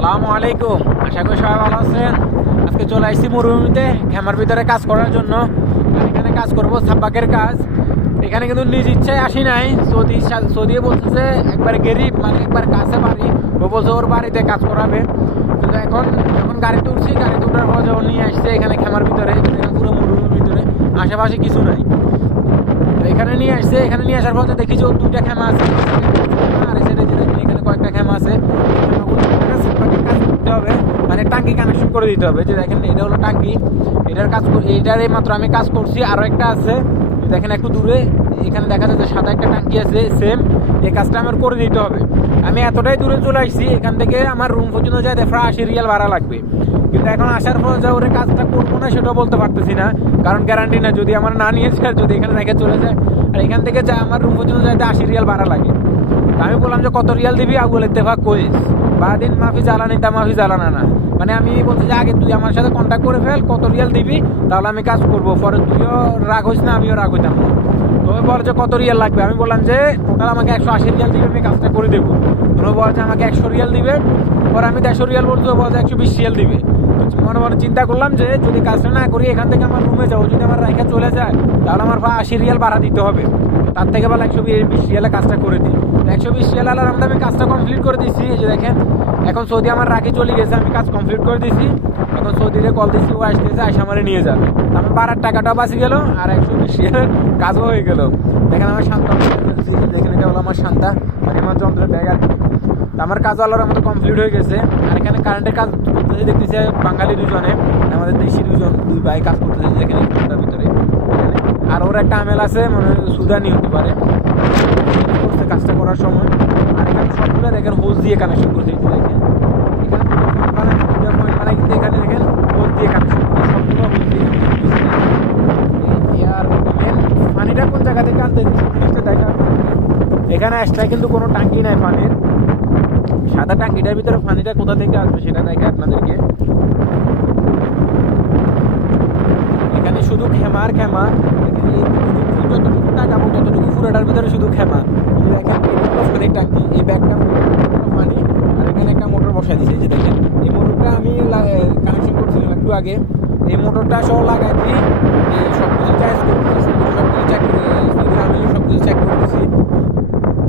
আসসালামু আলাইকুম, আশা করি সবাই ভালো আছেন। আজকে চলে আসছি মরুভূমিতে খেমার ভিতরে কাজ করার জন্য। আর এখানে কাজ করবো সাব্বাকের কাজ। এখানে কিন্তু নিজ ইচ্ছায় আসি নাই। সৌদি বলতেছে একবার গেরিব, মানে একবার কাছে বাড়ি, ও বলছে ওর বাড়িতে কাজ করাবে। কিন্তু এখন যখন গাড়িতে উঠছি, গাড়িতে উঠার পর যখন নিয়ে আসছে এখানে খেমার ভিতরে, পুরো মরুভূমির ভিতরে আশেপাশে কিছু নাই। এখানে নিয়ে আসছে, এখানে নিয়ে আসার পর দেখি যে দুইটা খেমা আছে, আর সেটা এখানে কয়েকটা খেমা আছে। করতে হবে, মানে টাঙ্কি কানেকশন করে দিতে হবে। যে দেখেন এটা হলো টাঙ্কি, এটার কাজ, এটার মাত্র আমি কাজ করছি। আরো একটা আছে দেখেন একটু দূরে, এখানে দেখা যাচ্ছে সাদা একটা টাঙ্কি আছে সেম। এই কাজটা আমার করে দিতে হবে। আমি এতটাই দূরে চলে আসছি, এখান থেকে আমার রুম পর্যন্ত যাইতে প্রায় 80 রিয়াল ভাড়া লাগবে। কিন্তু এখন আসার পর যে ওরে কাজটা করবো না সেটাও বলতে পারতেছি না, কারণ গ্যারান্টি না। যদি আমার না নিয়েছে, যদি এখানে রেখে চলে যায়, আর এখান থেকে যা আমার রুম পর্যন্ত যাইতে 80 রিয়াল ভাড়া লাগে। আমি বললাম যে কত রিয়াল দিবি, আগুল ইত্তেফাক করিস, বাদিন মাফি জ্বালানি তা মাফি জ্বালানা না। মানে আমি বলছি যে আগে তুই আমার সাথে কন্ট্যাক্ট করে ফেল, কত রিয়াল দিবি, তাহলে আমি কাজ করবো। পরে তুইও রাগ হইস না, আমিও রাগ হইতাম না। তবে বল যে কত রিয়াল লাগবে, আমি বললাম যে টোটাল আমাকে 180 রিয়াল দিবে, আমি কাজটা করে দেবো। তোর বল যে আমাকে 100 রিয়াল দিবে, পরে আমি 150 রিয়াল বলছি, বল যে 120 রিয়াল দিবে। মনে মনে চিন্তা করলাম যে যদি কাজটা না করি, এখান থেকে আমার রুমে যাবো, যদি আমার রাইখা চলে যায়, তাহলে আমার 80 রিয়াল ভাড়া দিতে হবে। তার থেকে বলে 120 রিয়ালে কাজটা করে দিই। 120 রিয়াল আলার আমি কাজটা কমপ্লিট করে দিচ্ছি। এই যে দেখেন, এখন সৌদি আমার রাখি চলে গেছে, আমি কাজ কমপ্লিট করে দিছি। এখন সৌদিতে কল দিচ্ছি, ও আসতেছে, আইসা আমারে নিয়ে যাবে। আমার ভাড়ার টাকাটাও বাঁচি গেল, আর 120 রিয়ালের কাজও হয়ে গেল। দেখেন আমার শান্তা, দেখেন এটা হলো আমার শান্তা, মানে আমার যন্ত্রের ব্যাগ আর কি। আমার কাজ আলোর মতো কমপ্লিট হয়ে গেছে। আর এখানে কারেন্টের কাজ করতেছে দেখতেছে বাঙালি দুজনে, আমাদের দেশি দুই ভাই কাজ করতেছে এখানে ভিতরে। আর ওর একটা আমেল আছে, মানে সুদানি হতে পারে, করছে কাজটা করার সময়। আর এখানে সবগুলো দেখেন হোজ দিয়ে কানেকশন করছে। দেখেন এখানে কিন্তু এখানে দেখেন হোজ দিয়ে কানেকশন করছে, সবগুলো হোজ দিয়ে। আর পানিটা কোন জায়গা থেকে আনতে জিনিসটা দেখা, এখানে আসলে কিন্তু কোনো টাঙ্কি নাই পানির। সাদা টাঙ্কিটার ভিতরে পানিটা কোথা থেকে আসবে সেটা দেখে আপনাদেরকে। এখানে শুধু খেমা আর খেমা, যতটুকু টাকাবো ততটুকু পুরোটার ভিতরে শুধু খেমা। দেখেন এই টাঙ্কি, এই ব্যাগটা পানি, আর এখানে একটা মোটর বসাই দিয়েছে। যে দেখেন এই মোটরটা আমি কানেকশন করছিলাম একটু আগে। এই মোটরটা সহ লাগাই দিই, সব কিছু চেক করতেছি, সব কিছু চেক করে আমি সব কিছু চেক করতেছি।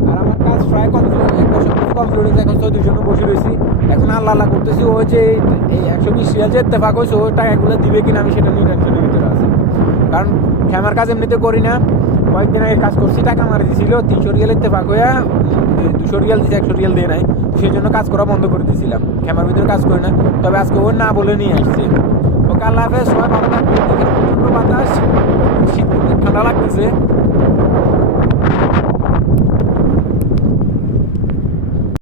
আর আমার কাজ প্রায় কমপ্লিট, কমপ্লিট হয়েছে। এখন 2 জন্য বসে রয়েছি, এখন আল্লাহ করতেছি। ওই যে এই 120 রিয়াল যে ইত্তেফাক হয়েছে, ওই টাকাগুলো দিবে কিনা আমি সেটা নিয়ে টেনশনের ভিতরে আছি। কারণ খেমার কাজ এমনিতে করি না, কয়েকদিন আগে কাজ করছি, টাকা মারি দিয়েছিল 300 রিয়াল ইত্তেফাক হইয়া 200 রিয়াল দিয়েছে, 100 রিয়াল দিয়ে নাই। সেই জন্য কাজ করা বন্ধ করে দিয়েছিলাম, খেমার ভিতরে কাজ করি না। তবে আজকে ও না বলে নিয়ে আসছি। ওকে আল্লাহ হাফেজ, সবাই ভালো থাকবে। প্রচন্ড বাতাস, শীত, ঠান্ডা লাগতেছে।